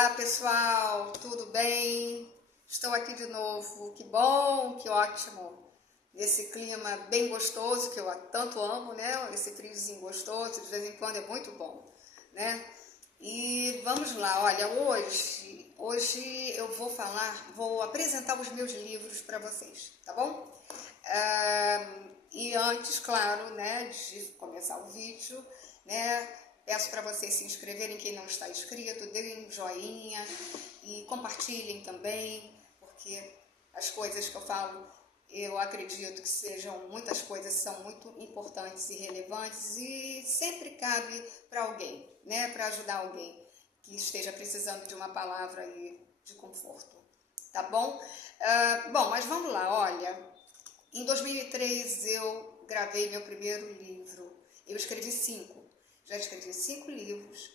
Olá pessoal, tudo bem? Estou aqui de novo, que bom, que ótimo, nesse clima bem gostoso que eu tanto amo, né? Esse friozinho gostoso, de vez em quando é muito bom, né? E vamos lá, olha, hoje eu vou apresentar os meus livros para vocês, tá bom? E antes, claro, né, de começar o vídeo, né, peço para vocês se inscreverem, quem não está inscrito, deem um joinha e compartilhem também, porque as coisas que eu falo, eu acredito que muitas coisas são muito importantes e relevantes e sempre cabe para alguém, né, para ajudar alguém que esteja precisando de uma palavra aí de conforto, tá bom? Bom, mas vamos lá, olha, em 2003 eu gravei meu primeiro livro, eu escrevi 5. Já escrevi 5 livros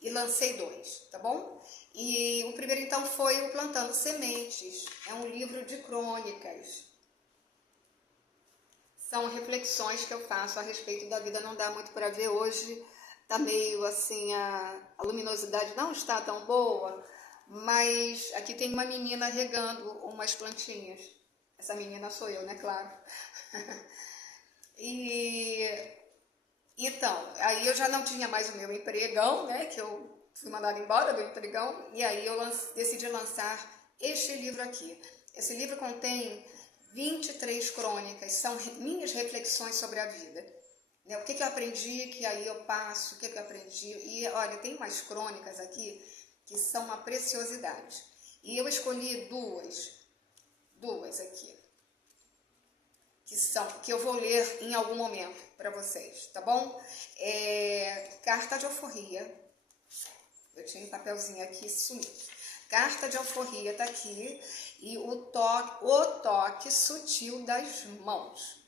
e lancei 2, tá bom? E o primeiro então foi o Plantando Sementes, é um livro de crônicas. São reflexões que eu faço a respeito da vida, não dá muito para ver hoje, tá meio assim, a luminosidade não está tão boa, mas aqui tem uma menina regando umas plantinhas. Essa menina sou eu, né, claro. Então, aí eu já não tinha mais o meu empregão, né, que eu fui mandada embora do empregão, e aí eu decidi lançar este livro aqui. Esse livro contém 23 crônicas, são minhas reflexões sobre a vida. Né, o que eu aprendi, que aí eu passo, o que eu aprendi. E olha, tem umas crônicas aqui que são uma preciosidade. E eu escolhi duas aqui, que eu vou ler em algum momento para vocês, tá bom? Carta de Alforria. Eu tinha um papelzinho aqui, sumiu. Carta de Alforria tá aqui. E o toque sutil das mãos.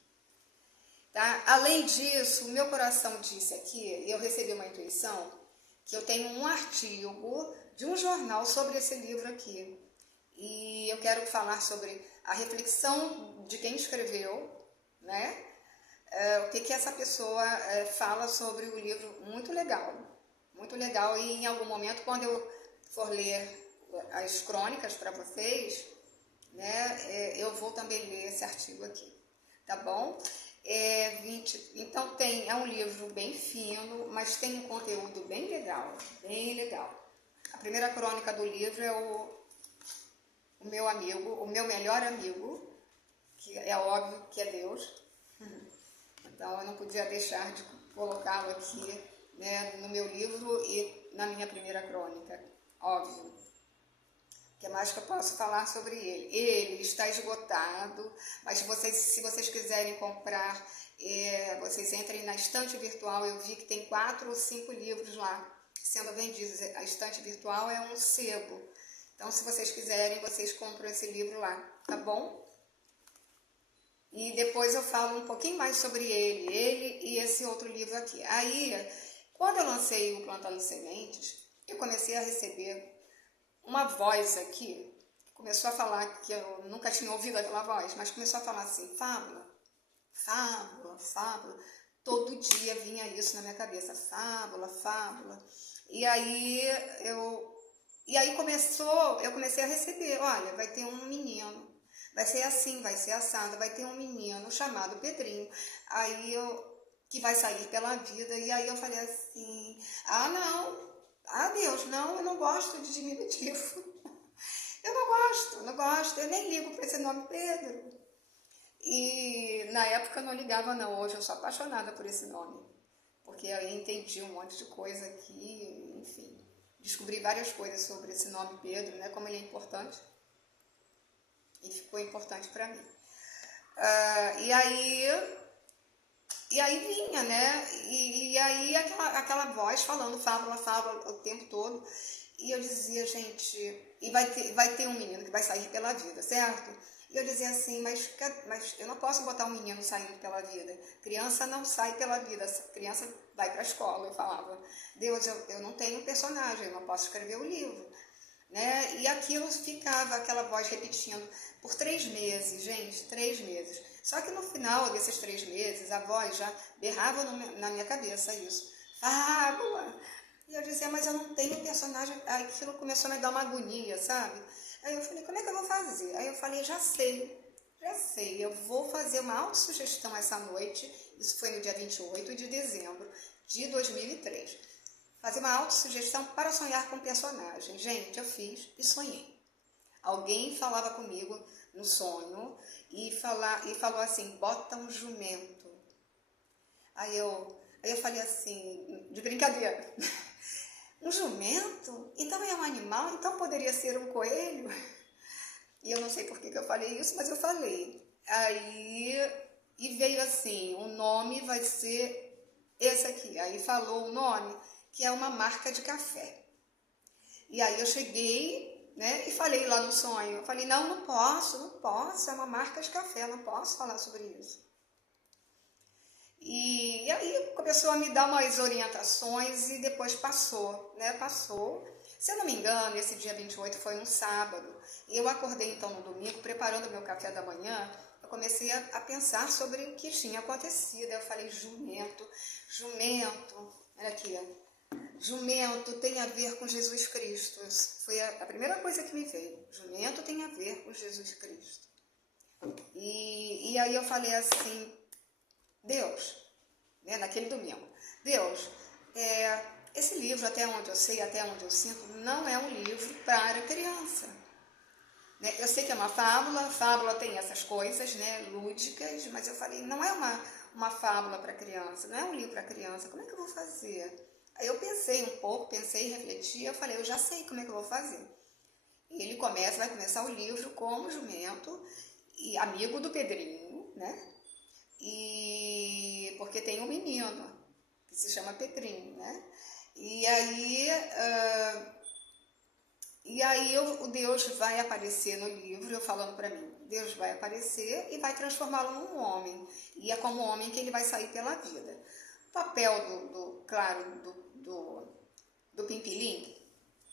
Tá? Além disso, o meu coração disse aqui, eu recebi uma intuição, que eu tenho um artigo de um jornal sobre esse livro aqui. E eu quero falar sobre a reflexão de quem escreveu, né? O que essa pessoa fala sobre o livro, muito legal, e em algum momento, quando eu for ler as crônicas para vocês, né, eu vou também ler esse artigo aqui, tá bom? Então é um livro bem fino, mas tem um conteúdo bem legal, bem legal. A primeira crônica do livro é o meu amigo, o meu melhor amigo, que é óbvio que é Deus. Então eu não podia deixar de colocá-lo aqui, né, no meu livro e na minha primeira crônica, óbvio. O que mais que eu posso falar sobre ele? Ele está esgotado, mas se vocês quiserem comprar, vocês entrem na estante virtual, eu vi que tem 4 ou 5 livros lá sendo vendidos. A estante virtual é um sebo. Então, se vocês quiserem, vocês compram esse livro lá, tá bom? E depois eu falo um pouquinho mais sobre ele e esse outro livro aqui. Aí, quando eu lancei o Plantando Sementes, eu comecei a receber uma voz aqui, que começou a falar, que eu nunca tinha ouvido aquela voz, mas começou a falar assim, fábula, fábula, fábula. Todo dia vinha isso na minha cabeça, fábula, fábula. E aí eu comecei a receber, olha, vai ter um menino, vai ser assim, vai ser assado, vai ter um menino chamado Pedrinho, que vai sair pela vida. E aí eu falei assim, Deus, não, eu não gosto de diminutivo. Eu não gosto, eu nem ligo para esse nome Pedro. E na época eu não ligava não, hoje eu sou apaixonada por esse nome, porque eu entendi um monte de coisa aqui, enfim. Descobri várias coisas sobre esse nome Pedro, né, como ele é importante, e ficou importante para mim. E aí vinha, né, e aí aquela voz falando fábula, fábula o tempo todo, e eu dizia, gente, e vai ter um menino que vai sair pela vida, certo? E eu dizia assim, mas eu não posso botar um menino saindo pela vida. Criança não sai pela vida, criança vai para a escola. Eu falava, Deus, eu não tenho personagem, eu não posso escrever o livro. Né? E aquilo ficava, aquela voz repetindo por 3 meses, gente, 3 meses. Só que no final desses 3 meses, a voz já berrava na minha cabeça isso. Fábula! E eu dizia, mas eu não tenho personagem. Aí aquilo começou a me dar uma agonia, sabe? Aí eu falei, como é que eu vou fazer? Aí eu falei, já sei, eu vou fazer uma autossugestão essa noite. Isso foi no dia 28 de dezembro de 2003. Fazer uma autossugestão para sonhar com personagem. Gente, eu fiz e sonhei. Alguém falava comigo no sonho e falou assim, bota um jumento. Aí eu falei assim, de brincadeira, um jumento? Então é um animal? Então poderia ser um coelho? E eu não sei por que eu falei isso, mas eu falei. Aí, e veio assim, o nome vai ser esse aqui. Aí falou o nome, que é uma marca de café. E aí eu cheguei, né, e falei lá no sonho. Eu falei, não posso, é uma marca de café, não posso falar sobre isso. E aí começou a me dar umas orientações e depois passou, né? Passou. Se eu não me engano, esse dia 28 foi um sábado. E eu acordei então no domingo, preparando o meu café da manhã, eu comecei a pensar sobre o que tinha acontecido. Eu falei, jumento, olha aqui, jumento tem a ver com Jesus Cristo. Foi a primeira coisa que me veio. Jumento tem a ver com Jesus Cristo. E aí eu falei assim, Deus, né, naquele domingo, Deus, esse livro, até onde eu sei, até onde eu sinto, não é um livro para criança. Né? Eu sei que é uma fábula tem essas coisas, né, lúdicas, mas eu falei, não é uma fábula para criança, não é um livro para criança, como é que eu vou fazer? Aí eu pensei um pouco, pensei, refleti, eu falei, eu já sei como é que eu vou fazer. E ele vai começar o livro como jumento, e amigo do Pedrinho, né? E porque tem um menino que se chama Pedrinho, né? E aí o Deus vai aparecer no livro, eu falando para mim, Deus vai aparecer e vai transformá-lo num homem. E é como homem que ele vai sair pela vida. O papel do Pimpilim,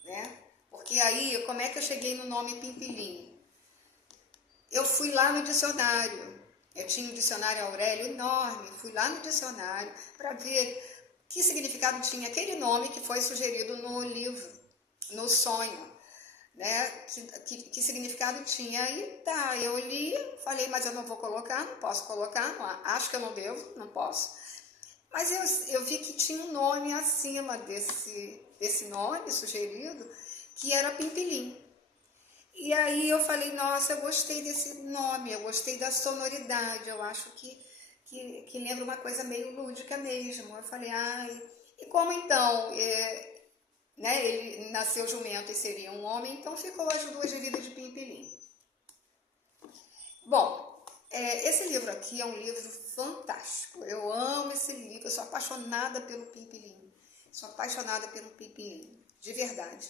né? Porque aí, como é que eu cheguei no nome Pimpilim? Eu fui lá no dicionário. Eu tinha um dicionário Aurélio enorme, fui lá no dicionário para ver que significado tinha aquele nome que foi sugerido no livro, no sonho, né? Que significado tinha. E tá, eu li, falei, mas eu não vou colocar, não posso colocar, acho que eu não devo, não posso. Mas eu vi que tinha um nome acima desse nome sugerido, que era Pimpilim. E aí eu falei, nossa, eu gostei desse nome, eu gostei da sonoridade, eu acho que lembra uma coisa meio lúdica mesmo. Eu falei, ai, e como então, né, ele nasceu jumento e seria um homem, então ficou as duas de vida de Pimpilim. Bom, esse livro aqui é um livro fantástico, eu amo esse livro, eu sou apaixonada pelo Pimpilim, de verdade.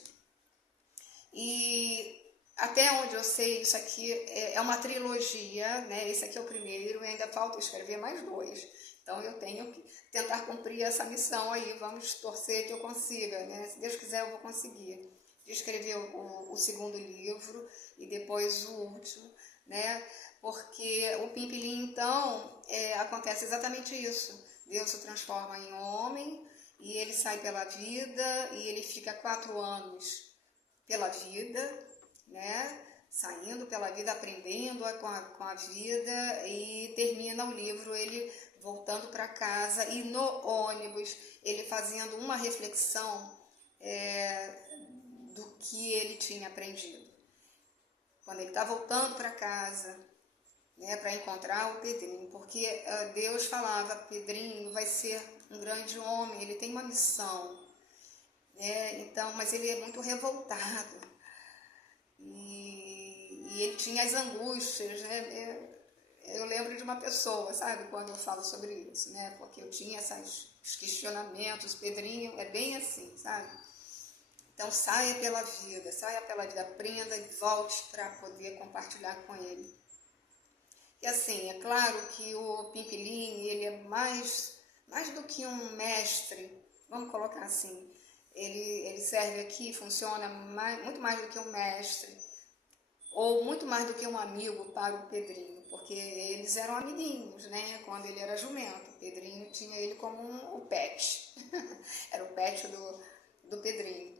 E até onde eu sei, isso aqui é uma trilogia, né? Esse aqui é o primeiro e ainda falta escrever mais 2. Então eu tenho que tentar cumprir essa missão aí, vamos torcer que eu consiga, né? Se Deus quiser eu vou conseguir. De escrever o segundo livro e depois o último, né? Porque o Pimpilim, então, acontece exatamente isso. Deus o transforma em homem e ele sai pela vida e ele fica 4 anos pela vida, né? Saindo pela vida, aprendendo com a vida e termina o livro ele voltando para casa e no ônibus ele fazendo uma reflexão do que ele tinha aprendido. Quando ele está voltando para casa, né, para encontrar o Pedrinho, porque Deus falava, Pedrinho vai ser um grande homem, ele tem uma missão, né? Então, mas ele é muito revoltado. E ele tinha as angústias, né? Eu lembro de uma pessoa, sabe, quando eu falo sobre isso, né? Porque eu tinha esses questionamentos, Pedrinho é bem assim, sabe? Então saia pela vida, aprenda e volte para poder compartilhar com ele. E assim, é claro que o Pimpilim, ele é mais do que um mestre, vamos colocar assim, ele serve aqui, funciona muito mais do que um mestre, ou muito mais do que um amigo para o Pedrinho, porque eles eram amiguinhos, né? Quando ele era jumento, o Pedrinho tinha ele como o pet, era o pet do Pedrinho.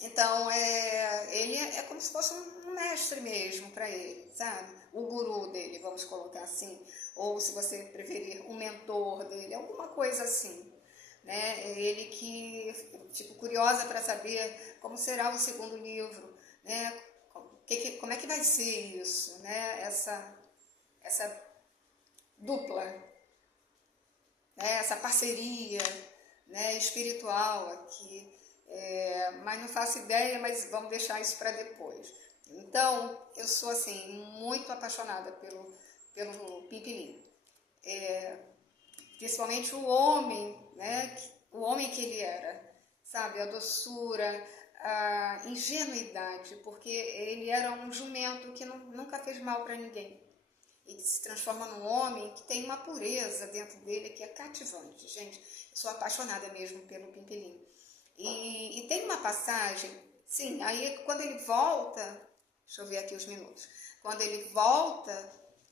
Então, ele é como se fosse um mestre mesmo para ele, sabe? O guru dele, vamos colocar assim. Ou, se você preferir, um mentor dele, alguma coisa assim. Né? Ele que fico curiosa para saber como será o segundo livro, né? Como é que vai ser isso, né? Essa dupla, né? Essa parceria, né? Espiritual aqui. Mas não faço ideia, mas vamos deixar isso para depois. Então, eu sou assim, muito apaixonada pelo Pimpilim. Principalmente o homem, né? O homem que ele era, sabe? A doçura, a ingenuidade, porque ele era um jumento que nunca fez mal para ninguém. E se transforma num homem que tem uma pureza dentro dele que é cativante. Gente, eu sou apaixonada mesmo pelo Pimpilim. E tem uma passagem, sim, aí quando ele volta, deixa eu ver aqui os minutos, quando ele volta,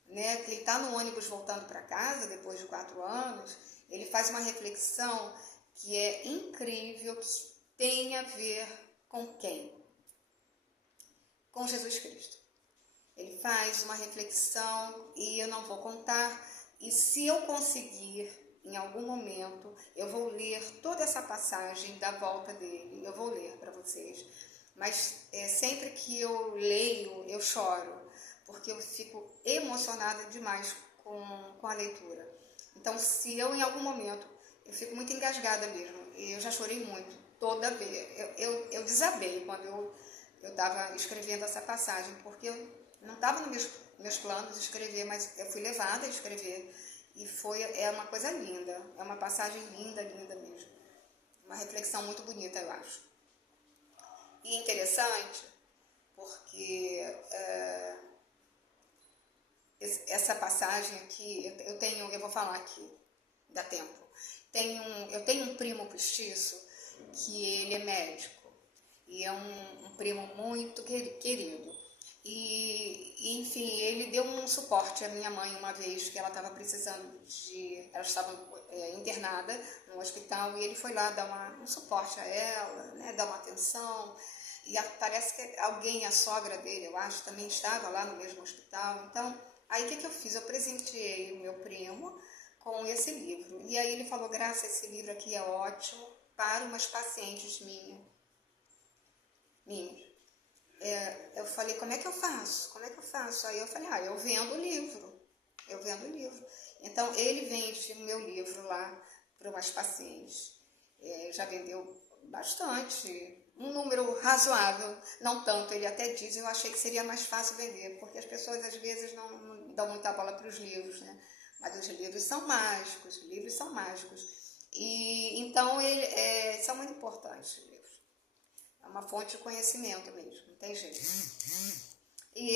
né, que ele está no ônibus voltando para casa, depois de 4 anos, ele faz uma reflexão que é incrível, que tem a ver com quem? Com Jesus Cristo. Ele faz uma reflexão e eu não vou contar, e se eu conseguir, em algum momento, eu vou ler toda essa passagem da volta dele, eu vou ler para vocês. Mas sempre que eu leio, eu choro, porque eu fico emocionada demais com a leitura. Então, se eu, em algum momento, eu fico muito engasgada mesmo, e eu já chorei muito, toda vez. Eu desabei quando eu estava escrevendo essa passagem, porque eu não estava nos meus planos de escrever, mas eu fui levada a escrever. E é uma coisa linda, é uma passagem linda, linda mesmo. Uma reflexão muito bonita, eu acho. E interessante, porque essa passagem aqui, eu vou falar aqui, dá tempo. Eu tenho um primo postiço que ele é médico, e é um primo muito querido. E, enfim, ele deu um suporte à minha mãe uma vez que ela estava precisando ela estava internada no hospital, e ele foi lá dar um suporte a ela, né, dar uma atenção, e parece que alguém, a sogra dele, eu acho, também estava lá no mesmo hospital. Então, aí o que eu fiz? Eu presenteei o meu primo com esse livro, e aí ele falou: Graça, esse livro aqui é ótimo para umas pacientes minhas. Eu falei: como é que eu faço? Como é que eu faço? Aí eu falei: eu vendo o livro. Então, ele vende o meu livro lá para umas pacientes. Já vendeu bastante, um número razoável, não tanto, ele até diz. Eu achei que seria mais fácil vender, porque as pessoas às vezes não dão muita bola para os livros, né? Mas os livros são mágicos, E então, são muito importantes os livros. É uma fonte de conhecimento mesmo, não tem jeito. E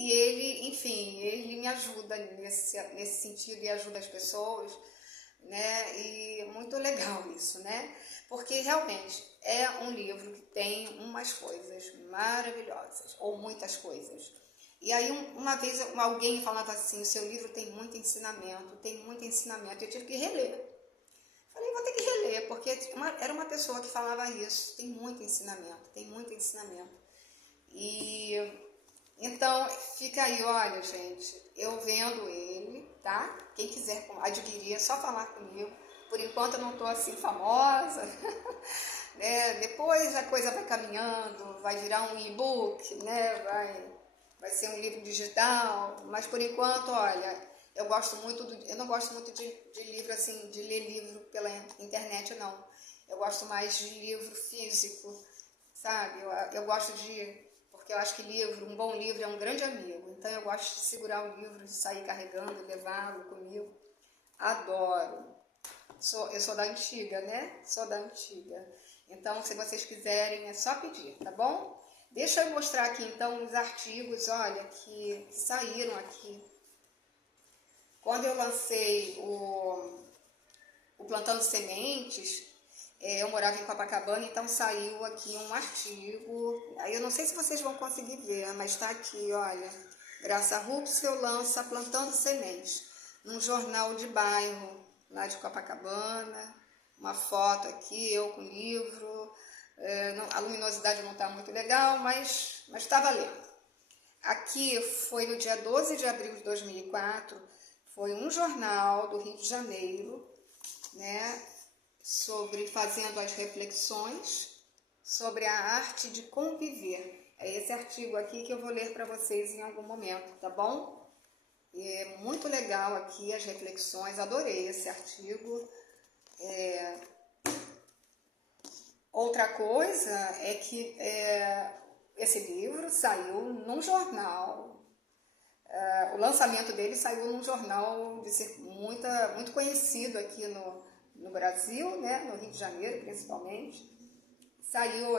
ele, enfim, ele me ajuda nesse sentido e ajuda as pessoas, né? E é muito legal isso, né? Porque realmente é um livro que tem umas coisas maravilhosas, ou muitas coisas. E aí uma vez alguém falava assim: o seu livro tem muito ensinamento, Eu tive que reler. Falei: vou ter que reler, porque era uma pessoa que falava isso, tem muito ensinamento. E então fica aí, olha, gente, eu vendo ele, tá? Quem quiser adquirir, é só falar comigo. Por enquanto eu não estou assim famosa, né? Depois a coisa vai caminhando, vai virar um e-book, né? Vai ser um livro digital, mas por enquanto, olha, eu não gosto muito de livro assim, de ler livro pela internet, não. Eu gosto mais de livro físico, sabe? Eu gosto porque eu acho que um bom livro é um grande amigo. Então eu gosto de segurar o livro, de sair carregando, levá-lo comigo. Adoro. Eu sou da antiga, né? Então, se vocês quiserem, é só pedir, tá bom? Deixa eu mostrar aqui, então, os artigos, olha, que saíram aqui. Quando eu lancei o Plantando Sementes, eu morava em Copacabana, então saiu aqui um artigo. Aí eu não sei se vocês vão conseguir ver, mas está aqui, olha. Graça Rupsel lança Plantando Sementes, num jornal de bairro, lá de Copacabana. uma foto aqui, eu com o livro. A luminosidade não está muito legal, mas está valendo. Aqui foi no dia 12 de abril de 2004, foi um jornal do Rio de Janeiro, né, fazendo as reflexões sobre a arte de conviver. É esse artigo aqui que eu vou ler para vocês em algum momento, tá bom? É muito legal aqui as reflexões, adorei esse artigo. Outra coisa é que esse livro saiu num jornal, o lançamento dele saiu num jornal muito conhecido aqui no Brasil, né, no Rio de Janeiro principalmente.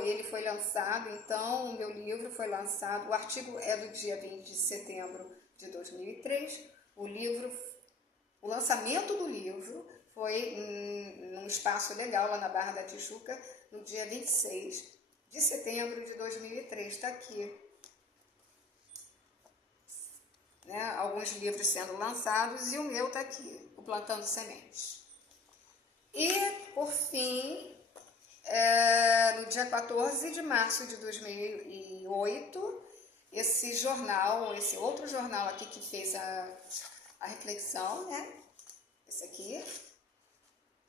Ele foi lançado, então o meu livro foi lançado, o artigo é do dia 20 de setembro de 2003, o lançamento do livro foi num espaço legal lá na Barra da Tijuca, no dia 26 de setembro de 2003, está aqui. Né? Alguns livros sendo lançados e o meu está aqui, o Plantando Sementes. E, por fim, no dia 14 de março de 2008, esse outro jornal aqui que fez a reflexão, né? Esse aqui,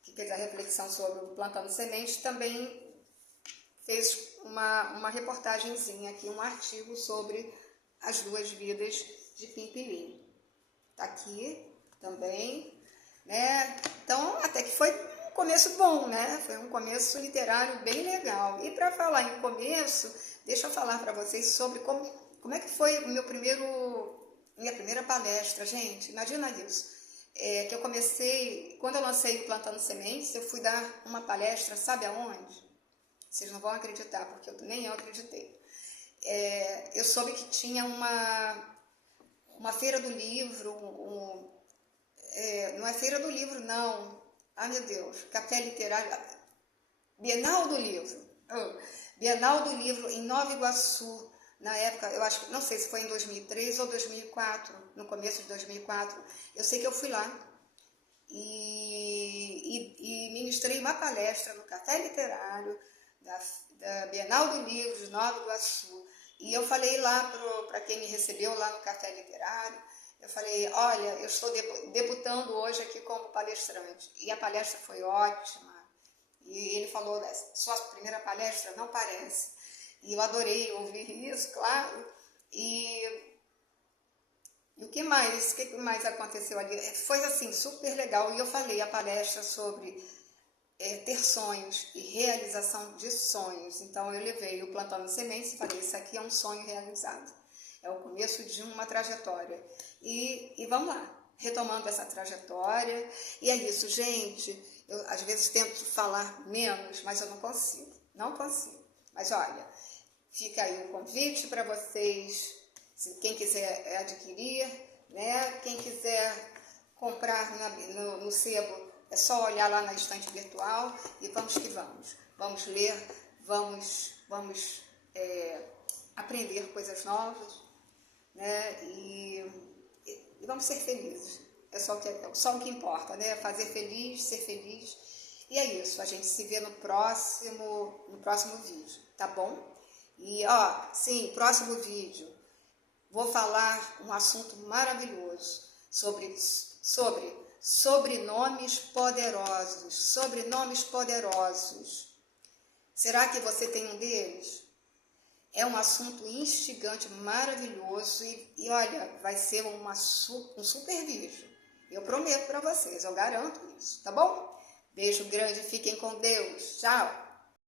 que fez a reflexão sobre o Plantando Sementes, também fez uma reportagenzinha aqui, um artigo sobre as duas vidas de Pimpilim. Tá aqui também, né? Então, até que foi um começo bom, né? Foi um começo literário bem legal. E para falar em começo, deixa eu falar para vocês sobre como é que foi minha primeira palestra, gente. Imagina isso. Que eu comecei, quando eu lancei o Plantando Sementes, eu fui dar uma palestra, sabe aonde? Vocês não vão acreditar, porque nem eu acreditei. Eu soube que tinha uma feira do livro, não é feira do livro, não. Ai, meu Deus, café literário, Bienal do Livro. Bienal do Livro em Nova Iguaçu, na época, eu acho, não sei se foi em 2003 ou 2004, no começo de 2004, eu sei que eu fui lá e ministrei uma palestra no Café Literário da Bienal do Livro de Nova Iguaçu. E eu falei lá para quem me recebeu lá no Café Literário, eu falei, olha, eu estou debutando hoje aqui como palestrante. E a palestra foi ótima. E ele falou, sua primeira palestra não parece. E eu adorei ouvir isso, claro. E o que mais aconteceu ali? Foi assim, super legal. E eu falei a palestra sobre ter sonhos e realização de sonhos. Então eu levei o Plantando Sementes e falei, isso aqui é um sonho realizado. É o começo de uma trajetória. E vamos lá, retomando essa trajetória. E é isso, gente. Eu às vezes tento falar menos, mas eu não consigo. Mas olha, fica aí o convite para vocês, quem quiser adquirir, né? Quem quiser comprar no sebo, é só olhar lá na estante virtual e vamos que vamos. Vamos ler, vamos aprender coisas novas, né? E vamos ser felizes. É só o que importa, né? Fazer feliz, ser feliz. E é isso, a gente se vê no próximo vídeo, tá bom? E, sim, próximo vídeo, vou falar um assunto maravilhoso sobre sobrenomes poderosos. Será que você tem um deles? É um assunto instigante, maravilhoso e olha, vai ser um super vídeo. Eu prometo para vocês, eu garanto isso, tá bom? Beijo grande, fiquem com Deus. Tchau!